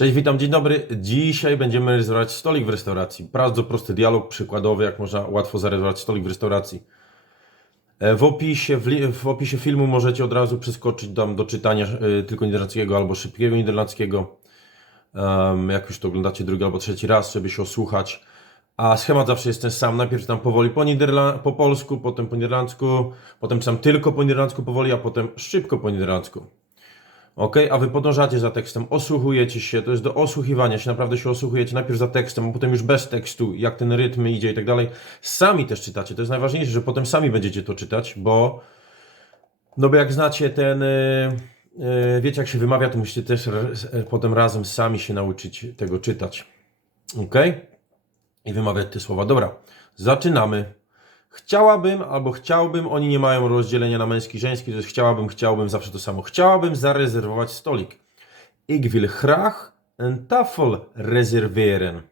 Cześć, witam, dzień dobry. Dzisiaj będziemy rezerwować stolik w restauracji. Bardzo prosty dialog przykładowy, jak można łatwo zarezerwować stolik w restauracji. E, W opisie, w, w opisie filmu możecie od razu przeskoczyć tam do czytania e, tylko niderlandzkiego albo szybkiego niderlandzkiego. Em, jak już to oglądacie drugi albo trzeci raz, żeby się osłuchać. A schemat zawsze jest ten sam. Najpierw tam powoli po, po polsku, potem po niderlandzku, potem czytam tylko po niderlandzku powoli, a potem szybko po niderlandzku. Ok, a wy podążacie za tekstem, osłuchujecie się, to jest do osłuchiwania się, naprawdę się osłuchujecie najpierw za tekstem, a potem już bez tekstu, jak ten rytm idzie i tak dalej. Sami też czytacie, to jest najważniejsze, że potem sami będziecie to czytać, bo no bo jak znacie ten, y, y, wiecie jak się wymawia, to musicie też y, potem razem sami się nauczyć tego czytać. Ok? I wymawiać te słowa. Dobra, zaczynamy. Chciałabym albo chciałbym, oni nie mają rozdzielenia na męski i żeński, to jest chciałabym, chciałbym, zawsze to samo. Chciałabym zarezerwować stolik. Ik wil graag een tafel reserveren.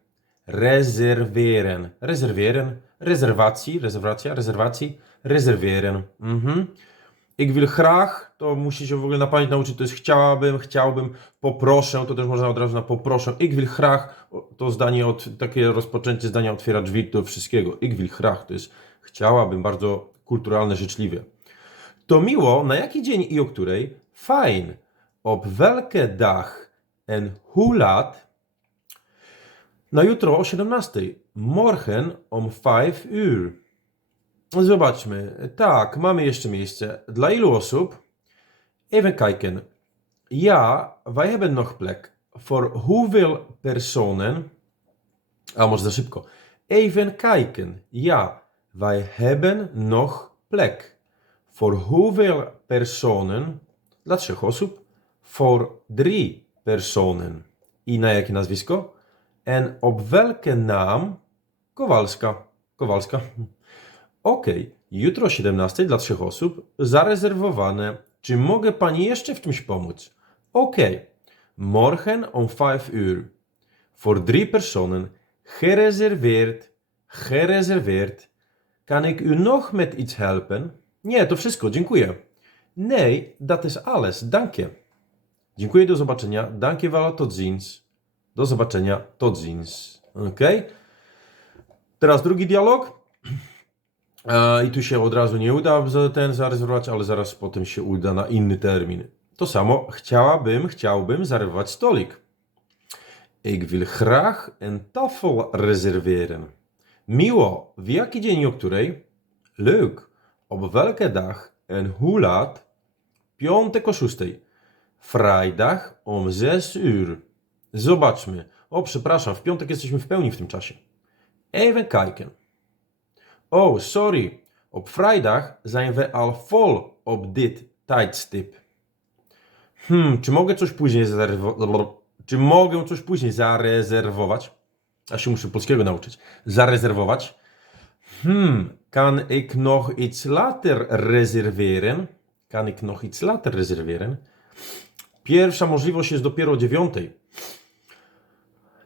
Reserveren. Reserveren. Rezerwacji, rezerwacja, rezerwacji, reserveren. Mhm. Ik to musi się w ogóle na pamięć nauczyć, to jest chciałabym, chciałbym, poproszę, to też można od razu na poproszę. Ik wil to zdanie, od, takie rozpoczęcie zdania otwiera drzwi do wszystkiego. Ik wil to jest chciałabym, bardzo kulturalne, życzliwie. To miło, na jaki dzień i o której? Fajn. Op welke dag en hoe laat? Na jutro o 17. Morgen om 5 uur. Zobaczmy. Tak, mamy jeszcze miejsce. Dla ilu osób? Even kijken. Ja, wij hebben nog plek. Voor hoeveel personen? A może za szybko. Even kijken. Ja, wij hebben nog plek. Voor hoeveel personen? Dla trzech osób. Voor drie personen. I na jakie nazwisko? En op welke naam? Kowalska. Kowalska. Okej, jutro o 17 dla trzech osób, zarezerwowane. Czy mogę Pani jeszcze w czymś pomóc? Okej, morgen om 5 uur. Voor drie personen, gereserveerd, gereserveerd. Kan ik u nog met iets helpen? Nie, to wszystko, dziękuję. Nee, dat is alles, dankie. Dziękuję, do zobaczenia. Dankie wel, tot ziens. Do zobaczenia, tot ziens. Okej. Teraz drugi dialog. I tu się od razu nie uda ten zarezerwować, ale zaraz potem się uda na inny termin. To samo, chciałabym, chciałbym zarezerwować stolik. Ik wil graag een tafel reserveren. Miło, w jaki dzień o której? Leuk. Op welke dag en hoe laat? Piątek o szóstej. Vrijdag om 6 uur. Zobaczmy. O, przepraszam, w piątek jesteśmy w pełni w tym czasie. Even kijken. Oh, sorry. Op vrijdag zijn we al vol op dit tijdstip. Hmm, czy mogę coś później zarezerwować? Czy mogę coś później zarezerwować? Ja się muszę polskiego nauczyć. Zarezerwować. Hmm, kan ik nog iets later reserveren? Kan ik nog iets later reserveren? Pierwsza możliwość jest dopiero o dziewiątej.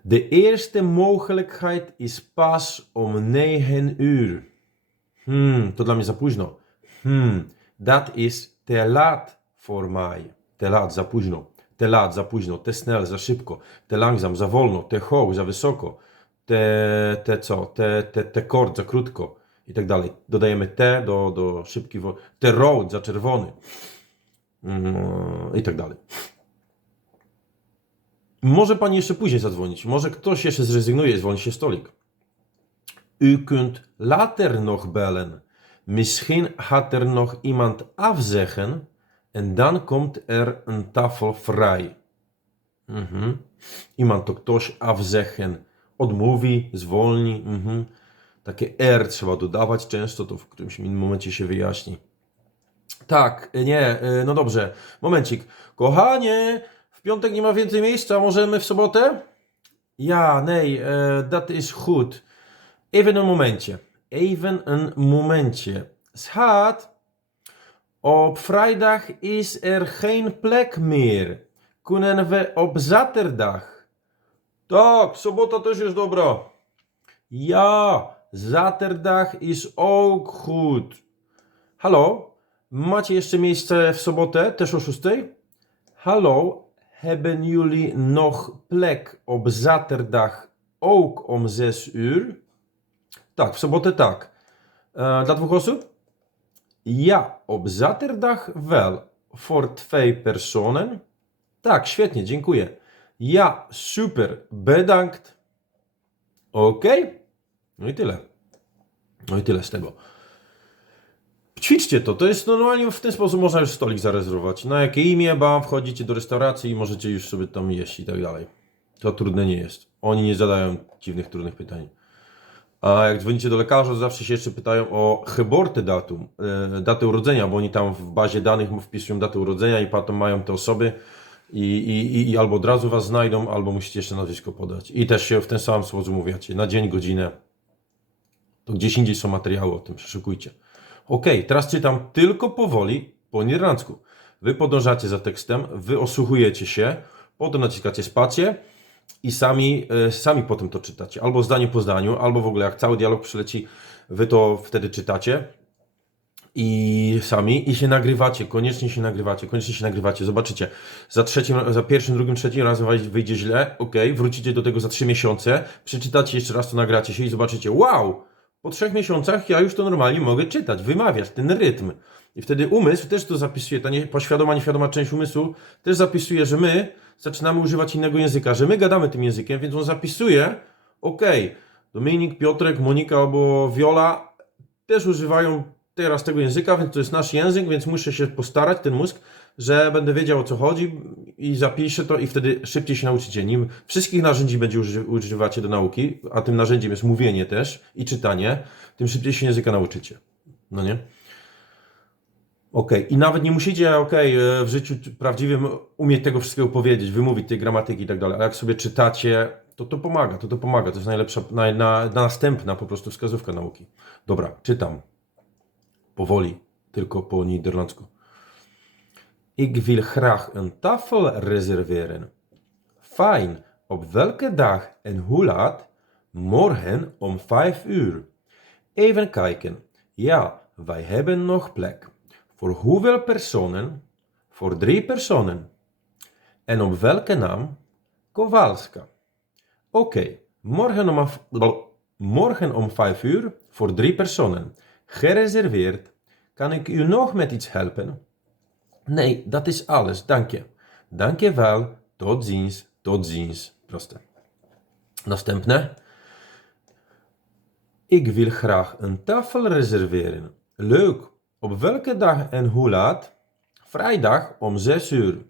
De eerste mogelijkheid is pas om 9 uur. Hmm, to dla mnie za późno. Hmm, dat is te laat voor mij. Te laat, za późno. Te laat, za późno. Te snel, za szybko. Te langzaam, za wolno. Te hoog, za wysoko. Te, te co? Te, te, te kort, za krótko. I tak dalej. Dodajemy te do, do szybki. Te road, za czerwony. Mm, I tak dalej. Może pani jeszcze później zadzwonić. Może ktoś jeszcze zrezygnuje, zwolni się stolik. U kunt later nog bellen. Misschien gaat er nog iemand afzeggen en dan komt er een tafel vrij. Mhm. Iemand to ktoś afzeggen. Odmówi, zwolni. Mhm. Takie R trzeba dodawać często, to w którymś momencie się wyjaśni. Tak, nie, y, no dobrze. Momencik. Kochanie, w piątek nie ma więcej miejsca, możemy w sobotę? Ja, eh, dat is goed. Even een momentje. Even een momentje. Schat, op vrijdag is er geen plek meer. Kunnen we op zaterdag? Tak, sobota też jest dobra. Ja, zaterdag is ook goed. Hallo, macie jeszcze miejsce w sobotę, też o szóstej? Hallo, hebben jullie nog plek op zaterdag ook om 6 uur? Tak, w sobotę tak. E, dla dwóch osób? Ja, op zaterdag wel. Voor twee personen? Tak, świetnie, dziękuję. Ja, super, bedankt. Okej. No i tyle. No i tyle z tego. Ćwiczcie to, to jest normalnie w ten sposób można już stolik zarezerwować. Na jakie imię, bam, wchodzicie do restauracji i możecie już sobie tam jeść i tak dalej. To trudne nie jest. Oni nie zadają dziwnych, trudnych pytań. A jak dzwonicie do lekarza, zawsze się jeszcze pytają o chyborty datum, e, datę urodzenia, bo oni tam w bazie danych wpisują datę urodzenia i potem mają te osoby i, i, i, albo od razu was znajdą, albo musicie jeszcze nazwisko podać. I też się w ten sam sposób mówiacie, na dzień, godzinę. To gdzieś indziej są materiały o tym, przeszukujcie. Ok, teraz czytam tylko powoli po niderlandzku. Wy podążacie za tekstem, wy osłuchujecie się, potem naciskacie spację i sami, e, sami potem to czytacie. Albo zdanie po zdaniu, albo w ogóle jak cały dialog przyleci, wy to wtedy czytacie i sami i się nagrywacie, koniecznie się nagrywacie, koniecznie się nagrywacie. Zobaczycie, za trzecim, za pierwszym, drugim, trzecim razem wyjdzie źle, ok, wrócicie do tego za trzy miesiące, przeczytacie jeszcze raz to, nagracie się i zobaczycie, wow, po trzech miesiącach ja już to normalnie mogę czytać, wymawiać ten rytm. I wtedy umysł też to zapisuje, ta nie, poświadoma, nieświadoma część umysłu też zapisuje, że my zaczynamy używać innego języka, że my gadamy tym językiem, więc on zapisuje, okej, Dominik, Piotrek, Monika albo Viola też używają teraz tego języka, więc to jest nasz język, więc muszę się postarać, ten mózg, że będę wiedział o co chodzi i zapiszę to i wtedy szybciej się nauczycie. Nim wszystkich narzędzi będzie uży, używacie do nauki, a tym narzędziem jest mówienie też i czytanie, tym szybciej się języka nauczycie. No nie? Okej, i nawet nie musicie, okej, e, w życiu prawdziwym umieć tego wszystkiego powiedzieć, wymówić tej gramatyki i tak dalej, ale jak sobie czytacie, to to pomaga, to to pomaga, to jest najlepsza, na, na, następna po prostu wskazówka nauki. Dobra, czytam. Powoli, tylko po niderlandzku. Ik wil graag een tafel reserveren. Fijn, op welke dag en hoe laat? Morgen om 5 uur. Even kijken. Ja, wij hebben nog plek. Voor hoeveel personen? Voor drie personen. En op welke naam? Kowalska. Oké, morgen, om morgen om 5 uur voor drie personen. Gereserveerd. Kan ik u nog met iets helpen? Nee, dat is alles, dank je. Dank je wel. Tot ziens, tot ziens. Proste. Następne. Ik wil graag een tafel reserveren. Leuk. Op welke dag en hoe laat? Vrijdag om 6 uur.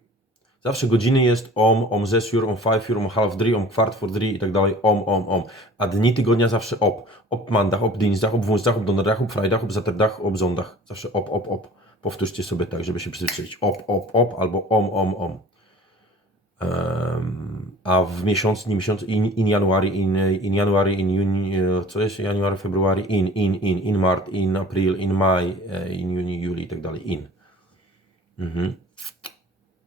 Zawsze godziny jest om, om 6 uur, om 5 uur, om half 3, om kwart 3 i tak dalej. Om, om, om. A dni tygodnia zawsze op. Op maandag, op dinsdag, op woensdag, op donderdag, op vrijdag, op zaterdag, op zondag. Zawsze op, op, op. Powtórzcie sobie tak, żeby się przyzwyczaić. Op, op, op albo om, om, om. Em, a w miesiąc, nie miesiąc, in, in January, in, in January, in juni, e, co jest January, February, in, in, in, in Mart, in April, in Maj, e, in Juni, Juli i tak dalej, in. Mhm.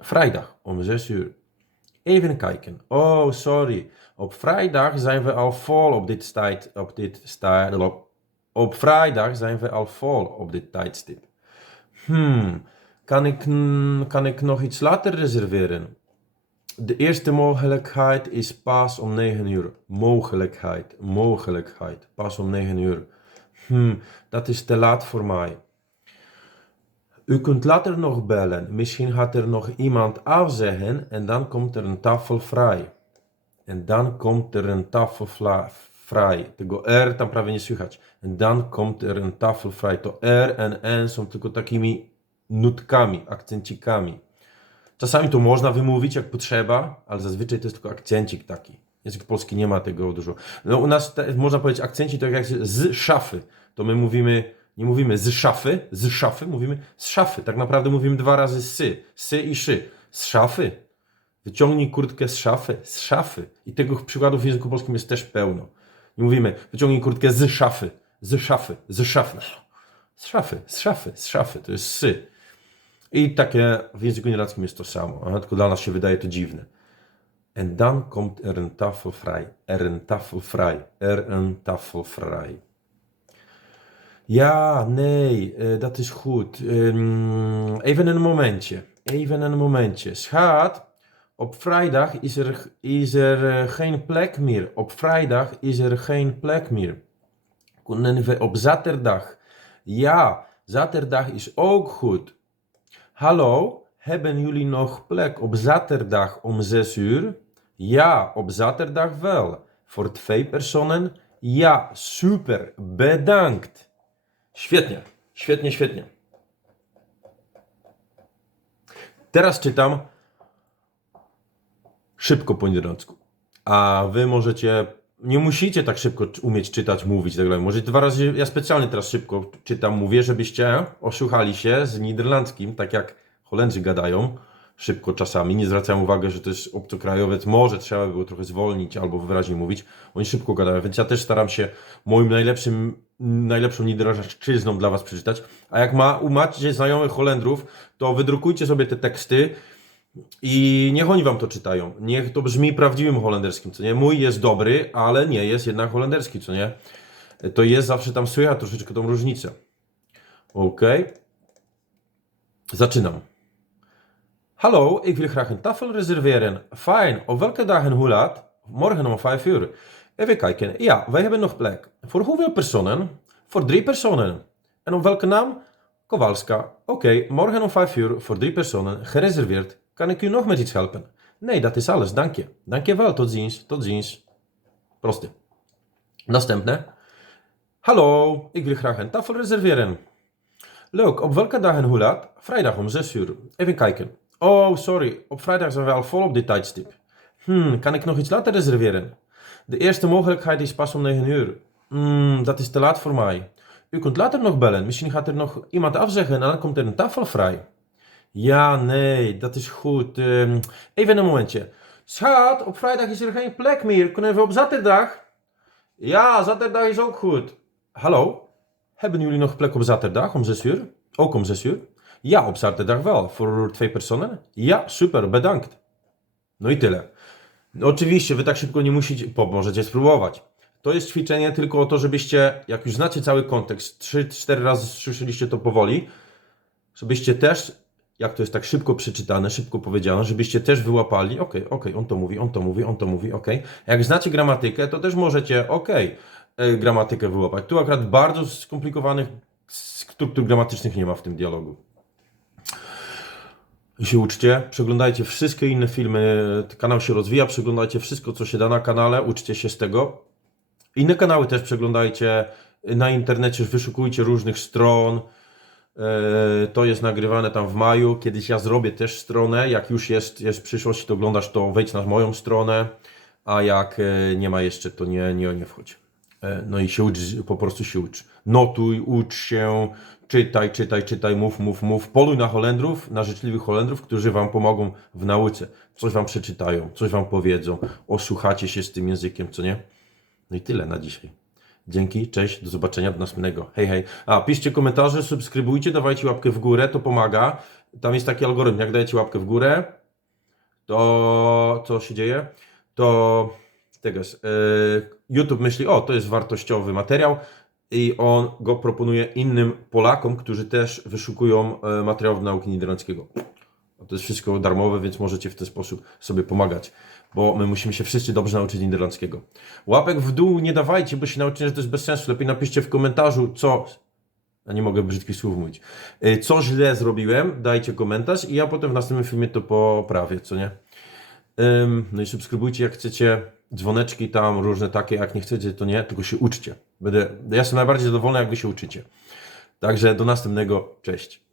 Vrijdag om 6 uur. Even kijken. Oh, sorry. Op vrijdag zijn we al vol op dit tijd. Op dit tijd. Op, vrijdag zijn we al vol op dit tijdstip. Hmm. Kan ik, kan ik nog iets later reserveren? De eerste mogelijkheid is pas om 9 uur. Mogelijkheid. Mogelijkheid. Pas om 9 uur. Hmm, dat is te laat voor mij. U kunt later nog bellen. Misschien gaat er nog iemand afzeggen en dan komt er een tafel vrij. En dan komt er een tafel vrij. Tego R tam prawie nie słychać. En dan komt er een tafel vrij. To R en N są tylko takimi nutkami, akcencikami. Czasami to można wymówić jak potrzeba, ale zazwyczaj to jest tylko akcencik taki. Język polski nie ma tego dużo. No u nas te, można powiedzieć akcencik tak jak z szafy. To my mówimy, nie mówimy z szafy, z szafy, mówimy z szafy. Tak naprawdę mówimy dwa razy sy, sy i szy. Z szafy. Wyciągnij kurtkę z szafy, z szafy. I tego przykładów w języku polskim jest też pełno. Nie mówimy wyciągnij kurtkę z szafy, z szafy, z szafy. Z szafy, z szafy, z szafy. To jest sy. I takie w języku niemieckim jest to samo, a tylko dla nas się wydaje to dziwne. En dan komt er een tafel vrij. Er een tafel vrij. Er. Ja, nee, eh, dat is goed. Ehm, even een momentje. Even een momentje. Schat, Op vrijdag is er, is er eh, geen plek meer. Op vrijdag is er geen plek meer. Kunnen we op zaterdag? Ja, zaterdag is ook goed. Hallo, hebben jullie nog plek op zaterdag om 6 uur? Ja, op zaterdag wel. Voor twee personen? Ja, super, bedankt. Świetnie, świetnie, świetnie. Teraz czytam szybko po niderlandzku. A wy możecie, nie musicie tak szybko umieć czytać, mówić i tak dalej. Może dwa razy, ja specjalnie teraz szybko czytam, mówię, żebyście osłuchali się z niderlandzkim, tak jak Holendrzy gadają, szybko czasami. Nie zwracają uwagi, że to jest obcokrajowiec, może trzeba by było trochę zwolnić albo wyraźnie mówić. Oni szybko gadają, więc ja też staram się moim najlepszym, najlepszą niderlandszczyzną dla was przeczytać. A jak ma, macie znajomych Holendrów, to wydrukujcie sobie te teksty, i niech oni wam to czytają. Niech to brzmi prawdziwym holenderskim, co nie? Mój jest dobry, ale nie jest jednak holenderski, co nie? To jest zawsze tam słychać troszeczkę tą różnicę. Ok. Zaczynam. Hallo, ik wil graag een tafel reserveren. Fijn, op welke dag en hoe laat? Morgen om 5 uur. Even kijken. Ja, wij hebben nog plek. Voor hoeveel personen? Voor drie personen. En op welke naam? Kowalska. Oké, morgen om 5 uur voor drie personen, gereserveerd. Kan ik u nog met iets helpen? Nee, dat is alles, dank je. Dank je wel, tot ziens, tot ziens. Prosty. Następne. Hallo, ik wil graag een tafel reserveren. Leuk, op welke dag en hoe laat? Vrijdag om 6 uur. Even kijken. Oh, sorry, op vrijdag zijn we al vol op dit tijdstip. Hmm, kan ik nog iets later reserveren? De eerste mogelijkheid is pas om 9 uur. Hmm, dat is te laat voor mij. U kunt later nog bellen. Misschien gaat er nog iemand afzeggen en dan komt er een tafel vrij. Ja, nee, dat is goed. Ehm, even een momentje. Schat, op vrijdag is er geen plek meer. Kunnen we op zaterdag? Ja, zaterdag is ook goed. Hallo, hebben jullie nog plek op zaterdag om 6 uur? Ook om 6 uur? Ja, op zaterdag wel. Voor twee personen? Ja, super, bedankt. No i tyle. Oczywiście, wy tak szybko nie musicie, po, możecie spróbować. To jest ćwiczenie tylko o to, żebyście, jak już znacie cały kontekst, 3-4 razy słyszeliście to powoli, żebyście też, jak to jest tak szybko przeczytane, szybko powiedziane, żebyście też wyłapali, okej, okej, on to mówi, on to mówi, on to mówi, okej. Jak znacie gramatykę, to też możecie, okej, e, gramatykę wyłapać. Tu akurat bardzo skomplikowanych struktur gramatycznych nie ma w tym dialogu. Się uczcie, przeglądajcie wszystkie inne filmy, kanał się rozwija, przeglądajcie wszystko, co się da na kanale, uczcie się z tego. Inne kanały też przeglądajcie, na internecie wyszukujcie różnych stron, E, To jest nagrywane tam w maju. Kiedyś ja zrobię też stronę. Jak już jest, jest przyszłość, to oglądasz, to wejdź na moją stronę. A jak e, nie ma jeszcze, to nie, nie, nie wchodź. E, No i się ucz, po prostu się ucz. Notuj, ucz się, czytaj, czytaj, czytaj, mów, mów, mów. Poluj na Holendrów, na życzliwych Holendrów, którzy Wam pomogą w nauce. Coś Wam przeczytają, coś Wam powiedzą. Osłuchacie się z tym językiem, co nie? No i tyle na dzisiaj. Dzięki, cześć, do zobaczenia, do następnego. Hej, hej. A, piszcie komentarze, subskrybujcie, dawajcie łapkę w górę, to pomaga. Tam jest taki algorytm, jak dajecie łapkę w górę, to co się dzieje? To tegoż, yy, YouTube myśli, o, to jest wartościowy materiał i on go proponuje innym Polakom, którzy też wyszukują e, materiałów nauki niderlandzkiego. To jest wszystko darmowe, więc możecie w ten sposób sobie pomagać, bo my musimy się wszyscy dobrze nauczyć niderlandzkiego. Łapek w dół nie dawajcie, bo się nauczycie, że to jest bez sensu. Lepiej napiszcie w komentarzu, co. Ja nie mogę brzydkich słów mówić. Y, Co źle zrobiłem, dajcie komentarz i ja potem w następnym filmie to poprawię, co nie? No i subskrybujcie jak chcecie. Dzwoneczki tam, różne takie, jak nie chcecie, to nie, tylko się uczcie. Będę, ja jestem najbardziej zadowolony, jak wy się uczycie. Także do następnego, cześć.